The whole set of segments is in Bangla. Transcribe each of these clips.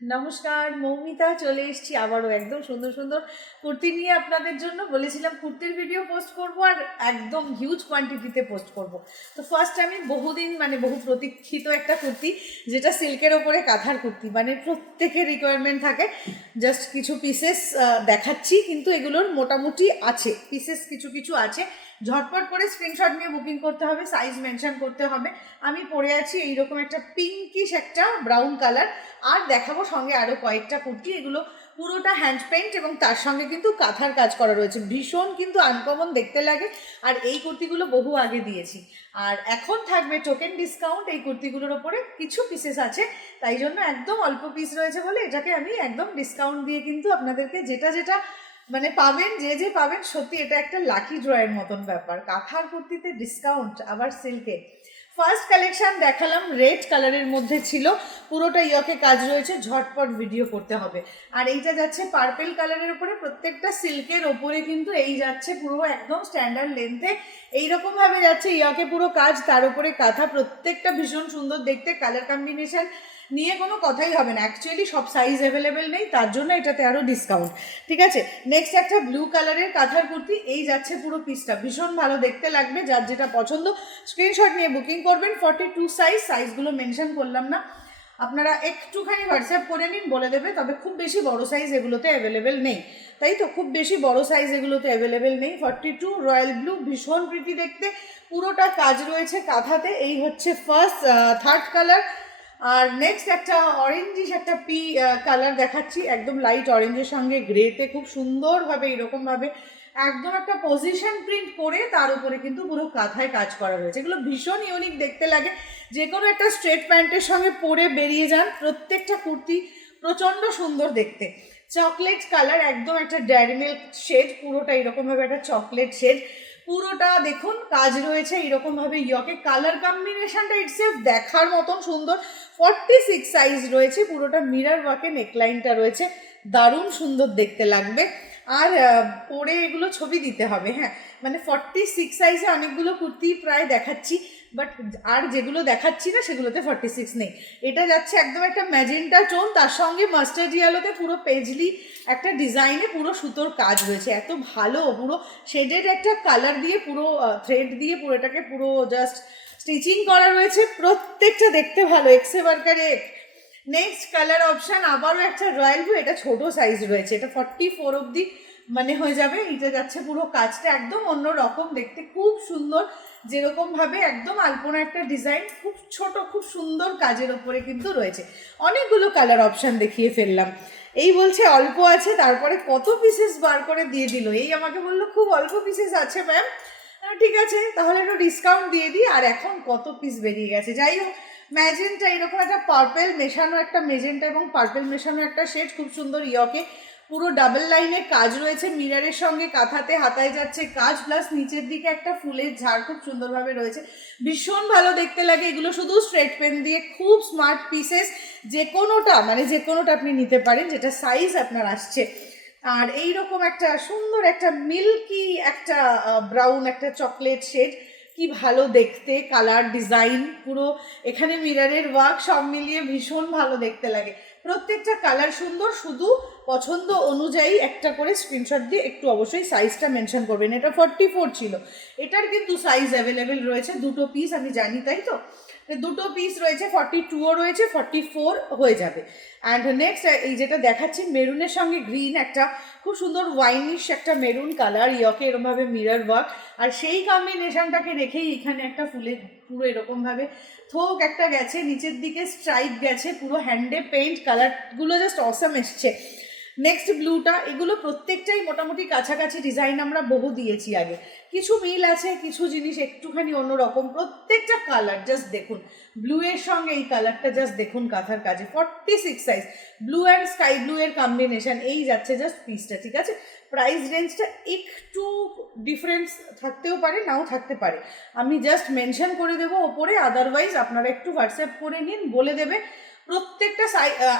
নমস্কার, মৌমিতা চলে এসেছি আবারও একদম সুন্দর সুন্দর কুর্তি নিয়ে আপনাদের জন্য। বলেছিলাম কুর্তির ভিডিও পোস্ট করব আর একদম হিউজ কোয়ান্টিটিতে পোস্ট করব। তো ফার্স্ট আমি বহুদিন বহু প্রতীক্ষিত একটা কুর্তি, যেটা সিল্কের ওপরে কাঁথার কুর্তি, প্রত্যেকের রিকোয়ারমেন্ট থাকে। জাস্ট কিছু পিসেস দেখাচ্ছি, কিন্তু এগুলোর মোটামুটি আছে পিসেস, কিছু কিছু আছে। ঝটপট করে স্ক্রিনশট নিয়ে বুকিং করতে হবে, সাইজ মেনশন করতে হবে। আমি পরে আছি এইরকম একটা পিঙ্কিশ একটা ব্রাউন কালার, আর দেখাবো সঙ্গে আরও কয়েকটা কুর্তি। এগুলো পুরোটা হ্যান্ড পেইন্ট এবং তার সঙ্গে কিন্তু কাঁথার কাজ করা রয়েছে, ভীষণ কিন্তু আনকমন দেখতে লাগে। আর এই কুর্তিগুলো বহু আগে দিয়েছি, আর এখন থাকবে টোকেন ডিসকাউন্ট এই কুর্তিগুলোর ওপরে। কিছু পিসেস আছে, তাই জন্য একদম অল্প পিস রয়েছে বলে এটাকে আমি একদম ডিসকাউন্ট দিয়ে কিন্তু আপনাদেরকে যেটা যেটা পাবেন, যে পাবেন, সত্যি এটা একটা লাকি ড্রয়ের মতন ব্যাপার। কাঁথার কুর্তিতে ডিসকাউন্ট, আবার সিল্কে। ফার্স্ট কালেকশন দেখালাম, রেড কালারের মধ্যে ছিল, পুরোটা ইয়কে কাজ রয়েছে, ঝটপট ভিডিও করতে হবে। আর এইটা যাচ্ছে পার্পেল কালারের উপরে, প্রত্যেকটা সিল্কের ওপরে কিন্তু এই যাচ্ছে পুরো একদম স্ট্যান্ডার্ড লেন্থে এইরকমভাবে যাচ্ছে ইয়কে পুরো কাজ, তার উপরে কাঁথা, প্রত্যেকটা ভীষণ সুন্দর দেখতে। কালার কম্বিনেশন নিয়ে কোনো কথাই হবে না, অ্যাকচুয়ালি সব সাইজ অ্যাভেলেবেল নেই, তার জন্য এটাতে আরও ডিসকাউন্ট। ঠিক আছে, নেক্সট একটা ব্লু কালারের কাঁথার কুর্তি, এই যাচ্ছে পুরো পিসটা, ভীষণ ভালো দেখতে লাগবে। যার যেটা পছন্দ স্ক্রিনশট নিয়ে বুকিং করবেন। 42 সাইজগুলো মেনশন করলাম না, আপনারা একটুখানি হোয়াটসঅ্যাপ করে নিন, বলে দেবে। তবে খুব বেশি বড় সাইজ এগুলোতে অ্যাভেলেবেল নেই, তাই তো খুব বেশি বড় সাইজ এগুলোতে অ্যাভেলেবেল নেই। 42 রয়্যাল ব্লু, ভীষণ প্রীতি দেখতে, পুরোটা কাজ রয়েছে কাঁথাতে। এই হচ্ছে ফার্স্ট থার্ড কালার। আর নেক্সট একটা অরেঞ্জিশ একটা কালার দেখাচ্ছি, একদম লাইট অরেঞ্জের সঙ্গে গ্রেতে খুব সুন্দরভাবে এরকমভাবে একদম একটা পজিশন প্রিন্ট করে তার উপরে কিন্তু পুরো কাঁথায় কাজ করা রয়েছে। এগুলো ভীষণ ইউনিক দেখতে লাগে, যে কোনো একটা স্ট্রেট প্যান্টের সঙ্গে পরে বেরিয়ে যান, প্রত্যেকটা কুর্তি প্রচণ্ড সুন্দর দেখতে। চকলেট কালার, একদম একটা ডেয়ারি মিল্ক শেড, পুরোটা এরকমভাবে একটা চকলেট শেড, পুরোটা দেখুন কাজ রয়েছে এইরকমভাবে ইয়কে। কালার কম্বিনেশনটা ইটসেলফ দেখার মতন সুন্দর। 46 সাইজ রয়েছে, পুরোটা মিরর ওয়ার্কে নেকলাইনটা রয়েছে, দারুণ সুন্দর দেখতে লাগবে। আর পরে এগুলো ছবি দিতে হবে, হ্যাঁ, 46 সাইজে অনেকগুলো কুর্তি প্রায় দেখাচ্ছি, বাট আর যেগুলো দেখাচ্ছি না সেগুলোতে 46 নেই। এটা যাচ্ছে একদম একটা ম্যাজেন্টা টোন, তার সঙ্গে মাস্টার্ড ইয়েলোতে পুরো পেজলি একটা ডিজাইনে পুরো সুতোর কাজ রয়েছে, এত ভালো। পুরো শেডেড একটা কালার দিয়ে, পুরো থ্রেড দিয়ে পুরোটাকে পুরো জাস্ট স্টিচিং করা রয়েছে, প্রত্যেকটা দেখতে ভালো, এক্সে ওয়ার্কার এক। নেক্সট কালার অপশান আবারও একটা রয়্যাল ব্লু, এটা ছোট সাইজ রয়েছে, এটা 44 অবধি হয়ে যাবে। এটা যাচ্ছে পুরো কাজটা একদম অন্য রকম দেখতে, খুব সুন্দর, যেরকমভাবে একদম আলপনা একটা ডিজাইন, খুব ছোট খুব সুন্দর কাজের ওপরে কিন্তু রয়েছে। অনেকগুলো কালার অপশান দেখিয়ে ফেললাম, এই বলছে অল্প আছে, তারপরে কত পিসেস বার করে দিয়ে দিল। এই আমাকে বললো খুব অল্প পিসেস আছে ম্যাম। ঠিক আছে, তাহলে একটু ডিসকাউন্ট দিয়ে দিই। আর এখন কত পিস বেরিয়ে গেছে। যাই হোক, ম্যাজেন্টা, এরকম একটা পার্পেল মেশানো, একটা মেজেন্টা এবং পার্পেল মেশানো একটা শেড, খুব সুন্দর ইয়কে, পুরো ডাবল লাইনের কাজ রয়েছে, মিররের সঙ্গে কাঁথাতে হাতায় যাচ্ছে কাজ, প্লাস নিচের দিকে একটা ফুলের ঝাড় খুব সুন্দরভাবে রয়েছে, ভীষণ ভালো দেখতে লাগে। এগুলো শুধু স্ট্রেট পেন দিয়ে, খুব স্মার্ট পিসেস, যে কোনোটা আপনি নিতে পারেন, যেটা সাইজ আপনার আসছে। আর এইরকম একটা সুন্দর একটা মিল্কি একটা ব্রাউন একটা চকলেট শেড, কি ভালো দেখতে, কালার ডিজাইন পুরো, এখানে মিররের ওয়ার্ক, সব মিলিয়ে ভীষণ ভালো দেখতে লাগে। প্রত্যেকটা কালার সুন্দর, শুধু পছন্দ অনুযায়ী একটা করে স্ক্রিনশট দিয়ে একটু অবশ্যই সাইজটা মেনশন করবেন। এটা 44 ছিল, এটার কিন্তু সাইজ অ্যাভেলেবেল রয়েছে, দুটো পিস আমি জানি, তাই তো দুটো পিস রয়েছে, 42ও রয়েছে, 44 হয়ে যাবে। অ্যান্ড নেক্সট এই যেটা দেখাচ্ছি মেরুনের সঙ্গে গ্রিন, একটা খুব সুন্দর ওয়াইনিশ একটা মেরুন কালার, ইয়কে এরকমভাবে মিরর ওয়ার্ক, আর সেই কম্বিনেশনটাকে রেখেই এখানে একটা ফুলের পুরো এরকমভাবে থোক একটা গেছে, নিচের দিকে স্ট্রাইপ গেছে, পুরো হ্যান্ডে পেইন্ট, কালারগুলো জাস্ট অসাম এসছে। নেক্সট ব্লুটা, এগুলো প্রত্যেকটাই মোটামুটি কাছাকাছি ডিজাইন আমরা বহু দিয়েছি আগে, কিছু মিল আছে, কিছু জিনিস একটুখানি অন্যরকম। প্রত্যেকটা কালার জাস্ট দেখুন, ব্লু এর সঙ্গে এই কালারটা জাস্ট দেখুন কাঁথার কাজে। 46 size, blue and sky blue এর কম্বিনেশন, এই যাচ্ছে জাস্ট পিসটা। ঠিক আছে, প্রাইস রেঞ্জটা একটু ডিফারেন্স থাকতেও পারে, নাও থাকতে পারে, আমি জাস্ট মেনশন করে দেবো ওপরে, আদারওয়াইজ আপনারা একটু হোয়াটসঅ্যাপ করে নিন, বলে দেবে। প্রত্যেকটা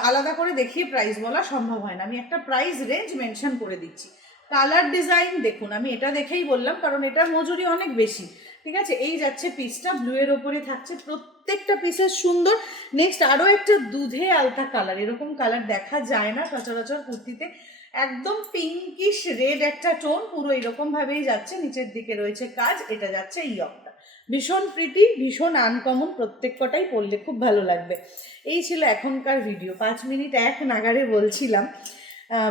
আলাদা করে দেখিয়ে প্রাইস বলা সম্ভব হয় না, আমি একটা প্রাইস রেঞ্জ মেনশন করে দিচ্ছি। কালার ডিজাইন দেখুন, আমি এটা দেখেই বললাম কারণ এটার মজুরি অনেক বেশি। ঠিক আছে, এই যাচ্ছে পিসটা, ব্লু এর ওপরে থাকছে, প্রত্যেকটা পিসের সুন্দর। নেক্সট আরও একটা দুধে আলতা কালার, এরকম কালার দেখা যায় না সচরাচর কুর্তিতে, একদম পিঙ্কিশ রেড একটা টোন, পুরো এরকম ভাবেই যাচ্ছে, নিচের দিকে রয়েছে কাজ, এটা যাচ্ছে ইয়কটা, ভীষণ প্রিটি, ভীষণ আনকমন, প্রত্যেক কটাই পরলে খুব ভালো লাগবে। এই ছিল এখনকার ভিডিও, 5 মিনিট এক নাগারে বলছিলাম,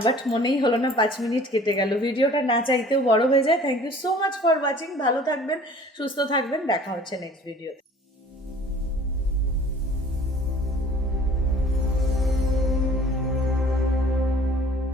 বাট মনেই হলো না 5 মিনিট কেটে গেল। ভিডিওটা না চাইতেও বড় হয়ে যায়। Thank you so much for watching, ভালো থাকবেন, সুস্থ থাকবেন, দেখা হচ্ছে নেক্সট ভিডিও।